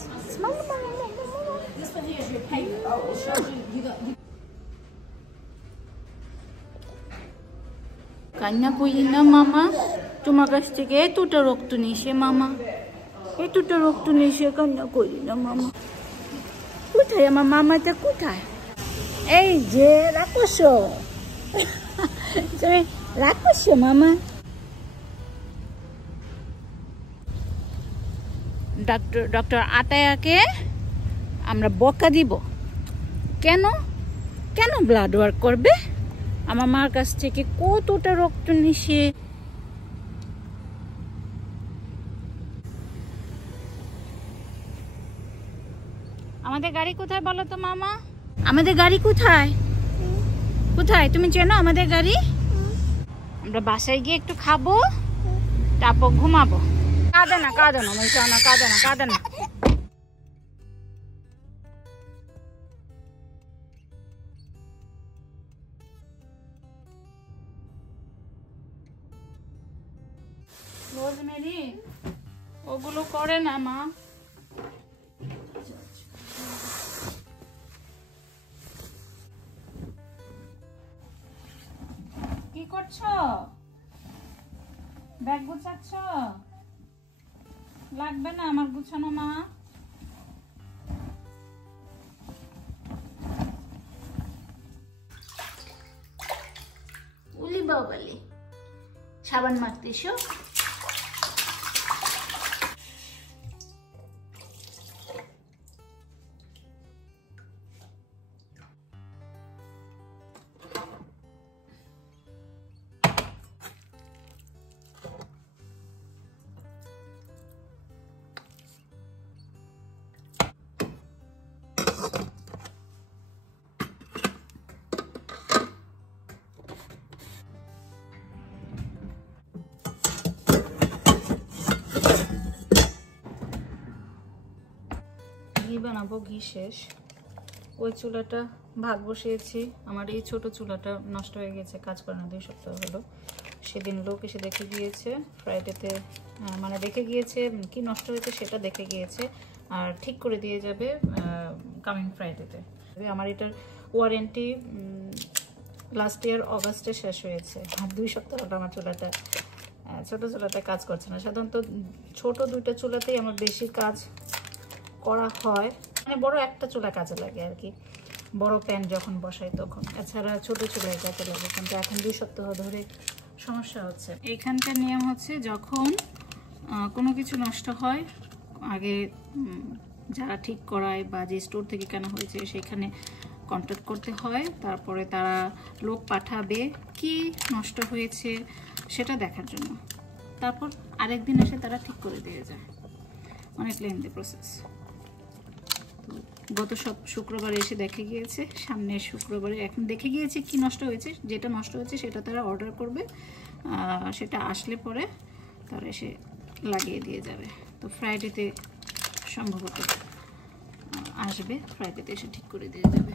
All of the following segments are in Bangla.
Smell the mama. This one here is your paper. Oh, it shows you. Kanya kuyina mama. Tumagaste ke tuta roktu nishe mama. E tuta roktu nishe kanya kuyina mama. Kutai ama mama ta kutai. Ei je rakosho. Sorry, rakosho mama. Doctor আতায়াকে আমরা বকা দিব কেন কেন ব্লাড ওয়ার্ক করবে আমার মার কাছ থেকে কতটা রক্ত নিছে আমাদের গাড়ি কোথায় বলো তো মামা আমাদের গাড়ি কোথায় কোথায় তুমি চেনো আমাদের গাড়ি আমরা বাসায় গিয়ে একটু খাবো তারপর ঘুমাবো কাঁদে না মইসানা কাঁদে না রোজমেরি ওগুলো করে না মা কি করছো ব্যাগ গুছাচ্ছ লাগবে না আমার গুছানো মা উলি বাবালি সাবান মাখতেছো ঘি বানাবো ঘি শেষ ওই চুলাটা ভাত বসিয়েছি আমার এই ছোট চুলাটা নষ্ট হয়ে গেছে কাজ করে না 2 সপ্তাহ হলো সেদিন লোক এসে দেখে গিয়েছে ফ্রাইডেতে মানে দেখে গিয়েছে কি নষ্ট হয়েছে সেটা দেখে গিয়েছে আর ঠিক করে দিয়ে যাবে কামিং ফ্রাইডেতে আমার এটার ওয়ারেন্টি লাস্ট ইয়ার অগাস্টে শেষ হয়েছে আর 2 সপ্তাহ হলো আমার চুলাটা ছোট চুলাটা কাজ করছে না সাধারণত ছোট দুইটা চুলাতেই আমার বেশি কাজ করা হয় মানে বড় একটা চুলা কাজে লাগে আর কি বড় প্যান যখন বসাই তখন এছাড়া ছোট চুলায় কাজে লাগে কিন্তু এখন 2 সপ্তাহ ধরে সমস্যা হচ্ছে এইখানকার নিয়ম হচ্ছে যখন কোনো কিছু নষ্ট হয় আগে যারা ঠিক করায় বা যে স্টোর থেকে কেনা হয়েছে সেখানে কন্ট্যাক্ট করতে হয় তারপরে তারা লোক পাঠাবে কি নষ্ট হয়েছে সেটা দেখার জন্য তারপর আরেকদিন এসে তারা ঠিক করে দিয়ে যায় অনেক লেন্দি প্রসেস গত শুক্রবার এসে দেখে গিয়েছে সামনে শুক্রবারে এখন দেখে গিয়েছে কি নষ্ট হয়েছে যেটা নষ্ট হয়েছে সেটা তারা অর্ডার করবে সেটা আসলে পরে তারা এসে লাগিয়ে দিয়ে যাবে তো ফ্রাইডেতে সম্ভবত আসবে ফ্রাইডেতে এসে ঠিক করে দিয়ে যাবে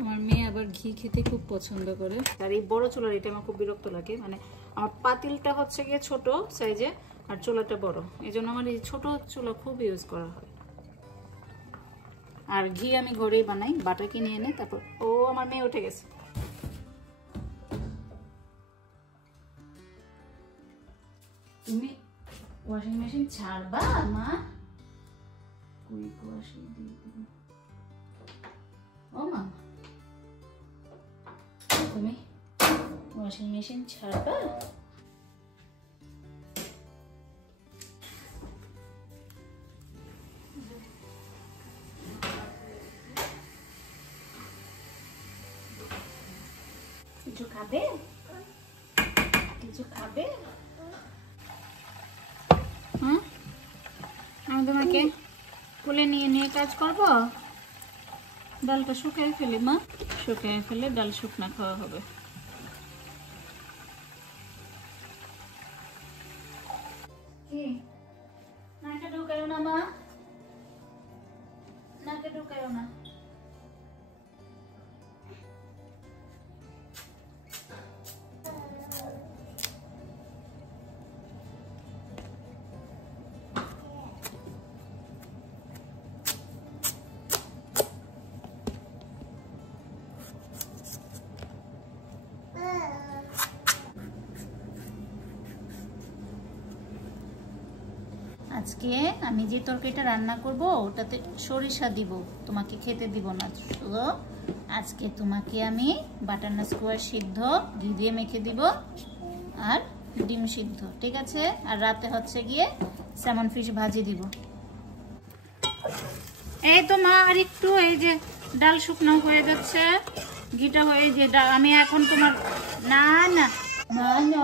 আমার মেয়ে আবার ঘি খেতে খুব পছন্দ করে আর এই বড় চুলার এটা আমার খুব বিরক্ত লাগে মানে আমার পাতিলটা হচ্ছে গিয়ে ছোট সাইজে আর চুলাটা বড় এজন্য আমার এই ছোট চুলা খুব ইউজ করা হয় আর ঘি আমি ঘরেই বানাই বাটার কিনে এনে তারপর ও আমার মেয়ে উঠে গেছে তুমি ওয়াশিং মেশিন ছাড়বা মা কুইক ওয়াশিং দিয়ে দিব ও মা তুমি ওয়াশিং মেশিন ছাড়বা কিছু খাবে কিছু খাবে হ্যাঁ আমি তোমাকে কোলে নিয়ে নিয়ে কাজ করব ডালটা শুকিয়ে ফেলি মা শুকিয়ে ফেলে ডাল শুকনা খাওয়া হবে কি নাকে ঢুকায়ো না মা নাকে ঢুকায়ো না আজকে আমি যে তরকারিটা রান্না করব ওটাতে সরিষা দিব, তোমাকে খেতে দিব না। তো আজকে তোমাকে আমি বাটারনাট স্কোয়ার সিদ্ধ ঘি দিয়ে মেখে দিব আর ডিম সিদ্ধ, ঠিক আছে? আর রাতে হচ্ছে গিয়ে স্যামন ফিশ ভাজি দিব। এই তো মা, আর একটু, এই যে ডাল শুকনো হয়ে যাচ্ছে, ঘিটা হয়ে যে আমি এখন তোমার না না না না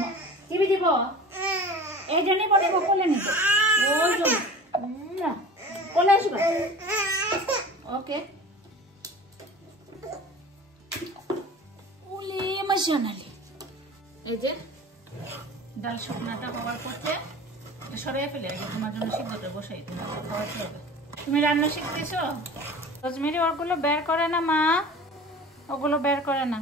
না কি দিব, এই জন্যই বলবো কোলে নিব, ওই জন্য না কোলে আসবে। ওকে ওলে মাশাআল্লাহ। এই যে ডাল শুকনাটা হওয়ার পথে সরাই ফেলে আগে তোমার জন্য সিদ্ধটা বসাই দিই, খাওয়াতে হবে। তুমি রান্না শিখতেছো? রোজমেরি ওগুলো বের করে না মা, ওগুলো বের করে না।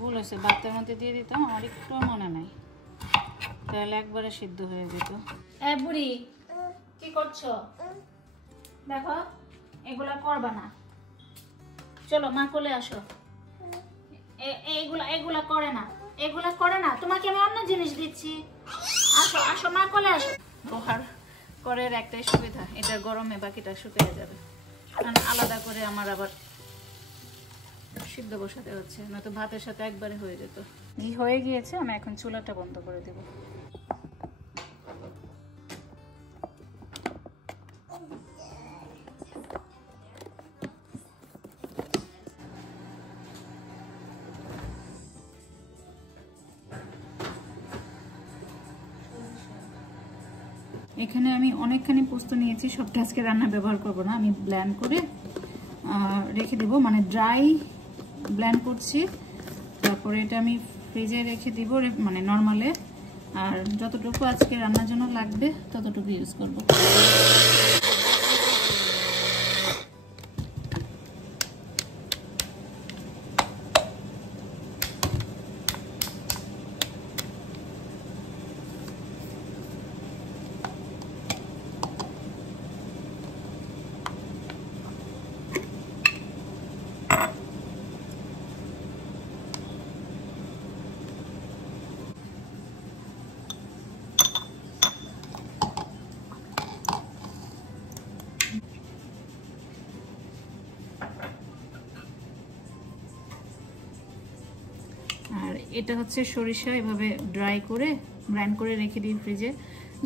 ভুল হয়েছে, ভাতের মধ্যে দিয়ে দিতাম, আমার একটু মনে নাই, তাহলে একবারে সিদ্ধ হয়ে যেত। এ বুড়ি কি করছো? দেখো এগুলা করবা না, চলো মা কোলে আসো। এগুলা করে না, এগুলা করে না, তোমাকে আমি অন্য জিনিস দিচ্ছি। আসো আসো মা কোলে আসো। লোহার করের একটাই সুবিধা, এটা গরমে বাকিটা শুকিয়ে যাবে, কারণ আলাদা করে আমার আবার সিদ্ধ বসাতে হচ্ছে, নয়তো ভাতের সাথে একবারে হয়ে যেত। ঘি হয়ে গিয়েছে, আমি এখন চুলাটা বন্ধ করে দেব। এখানে আমি অনেকখানি পোস্ত নিয়েছি, সবটা আজকে রান্না ব্যবহার করব না, আমি ব্লেন্ড করে রেখে দেব, মানে ড্রাই ব্লেন্ড করছি। তারপরে এটা আমি ফ্রিজে রেখে দিব, মানে নর্মালে, আর যতটুকু আজকে রান্নার জন্য লাগবে ততটুকু ইউজ করব। আর এটা হচ্ছে সরিষা, এভাবে ড্রাই করে গ্রাইন্ড করে রেখে দিই ফ্রিজে,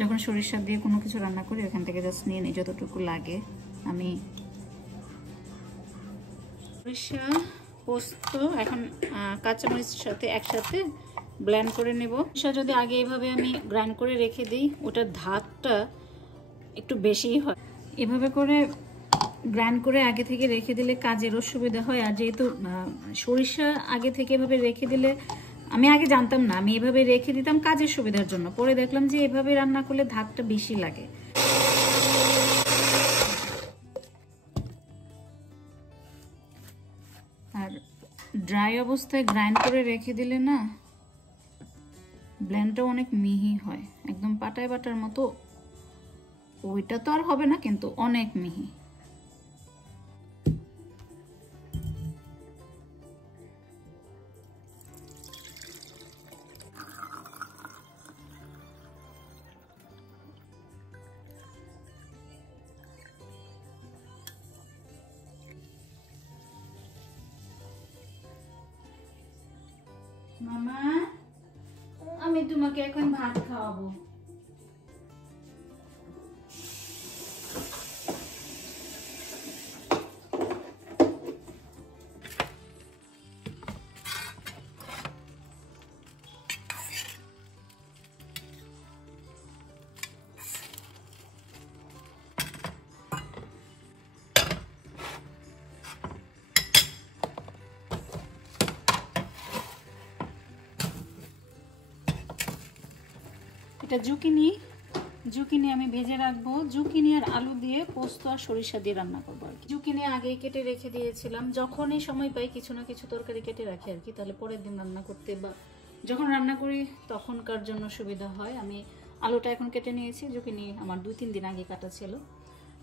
যখন সরিষা দিয়ে কোনো কিছু রান্না করি ওখান থেকে জাস্ট নিয়ে নিই যতটুকু লাগে। আমি সরিষা পোস্ত এখন কাঁচামরিচের সাথে একসাথে ব্লেন্ড করে নেব। সরিষা যদি আগে এইভাবে আমি গ্রাইন্ড করে রেখে দিই, ওটার ধারটা একটু বেশিই হয়। এভাবে করে গ্রাইন্ড করে আগে থেকে রেখে দিলে কাজেরও সুবিধা হয়। আর যেহেতু সরিষা আগে থেকে এভাবে রেখে দিলে, আমি আগে জানতাম না, আমি এভাবে রেখে দিতাম কাজের সুবিধার জন্য, পরে দেখলাম যে এভাবে রান্না করলে ধারটা বেশি লাগে। আর ড্রাই অবস্থায় গ্রাইন্ড করে রেখে দিলে না, ব্লেন্ডটা অনেক মিহি হয়, একদম পাটায় বাটার মতো। ওইটা তো আর হবে না, কিন্তু অনেক মিহি। মামা, আমি তোমাকে এখন ভাত খাওয়াবো। এটা জুকিনি আমি ভেজে রাখবো। জুকিনি আর আলু দিয়ে পোস্ত আর সরিষা দিয়ে রান্না করবো আর কি। জুকিনি আগেই কেটে রেখে দিয়েছিলাম, যখনই সময় পাই কিছু না কিছু তরকারি কেটে রাখি আর কি, তাহলে পরের দিন রান্না করতে বা যখন রান্না করি তখনকার জন্য সুবিধা হয়। আমি আলুটা এখন কেটে নিয়েছি, জুকিনি আমার 2-3 দিন আগে কাটা ছিল।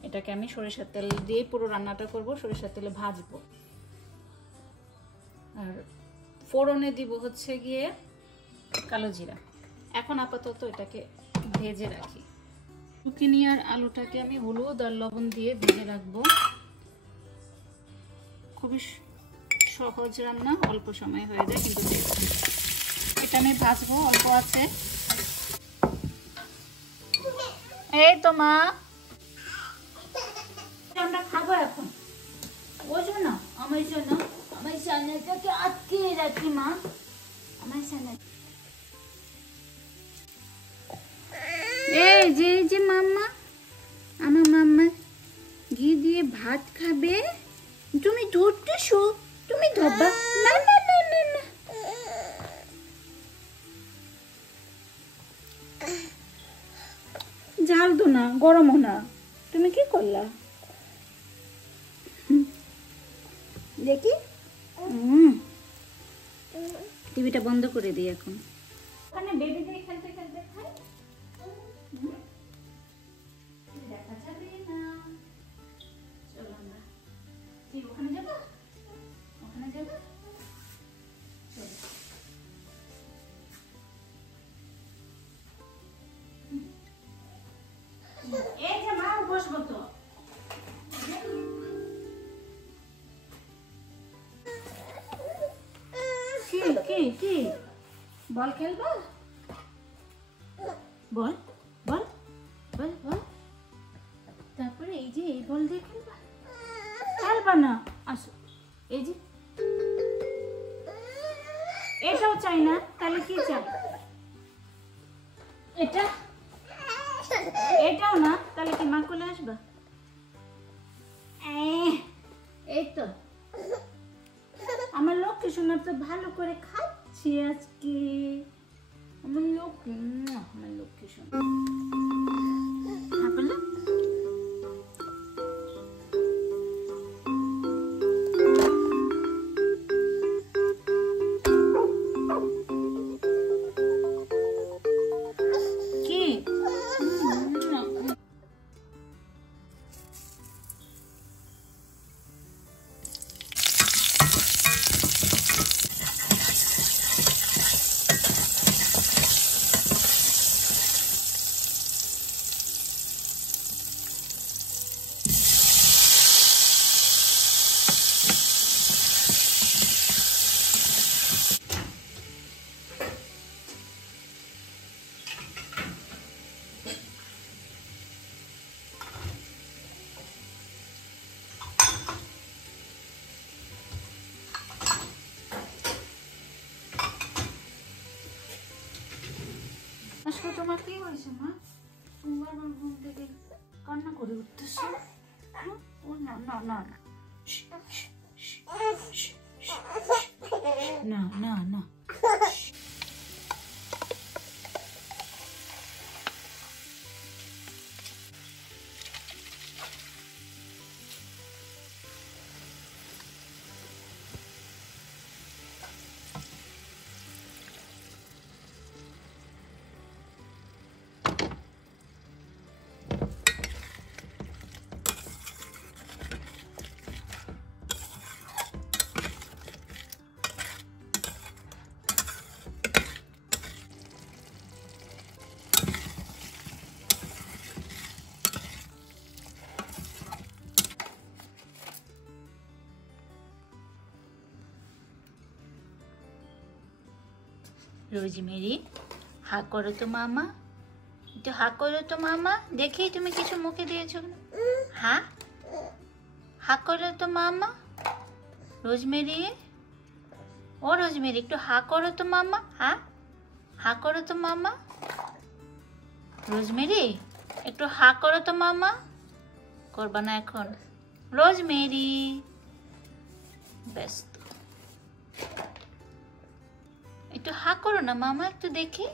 এটাকে আমি সরিষার তেল দিয়ে পুরো রান্নাটা করব, সরিষার তেলে ভাজবো। আর ফোড়নে দিব হচ্ছে গিয়ে কালো জিরা। এখন আপাতত এটাকে ভেজে রাখি। জুকিনি আর আলুটাকে আমি হলুদ আর লবণ দিয়ে ভেজে রাখবো। খুবই সহজ রান্না, অল্প সময় হয়ে যায়, কিন্তু এটা আমি ভাজবো, অল্প আছে। এই তো মা, আমরা খাবো এখন। ওই জন্য আমার সামনেটাকে আটকে রাখি মা, আমার সামনে। এই যে মাম্মা, আমার মাম্মা ঘি দিয়ে ভাত খাবে। তুমি ধরতেছো, তুমি ধরবা না না না না না। জাল দো না, গরম না। তুমি কি করলা দেখি? টিভিটা বন্ধ করে দিই এখন। ওখানে বেবি দিয়ে খেলতে খেলতে খাই, দেখা যাবে না। চলো আমরা ওখানে যাবো, ওখানে যাবো। এই যে মা বসবো তো। কি বল খেলবা? বল বল বল বল। তারপরে এই যে এই বল দিয়ে খেলবা? খেলবা না, আসো। এই যে এটাও চাই না, তাহলে কি চাই? এটাও না, তাহলে কি মা কোলে আসবা? এই তো আমার লক্ষ্মী সোনা, তো ভালো করে খাচ্ছি আজকে। আমার লক্ষ্মী সোনা। আজকে তোমার কি হয়েছে মা? তুমি আমার ঘুম থেকে কান্না করে উঠতেছো? ও না না না না না না। রোজমেরি, হা করো তো মামা, একটু হা করো তো মামা, দেখি তুমি কিছু মুখে দিয়েছো না। হ্যাঁ, হা করো তো মামা। রোজমেরি, ও রোজমেরি, একটু হা করো তো মামা। হ্যাঁ, হা করো তো মামা। রোজমেরি, একটু হা করো তো মামা। করবা না এখন? রোজমেরি ব্যস্ত, একটু হা করো না মামা, একটু দেখি।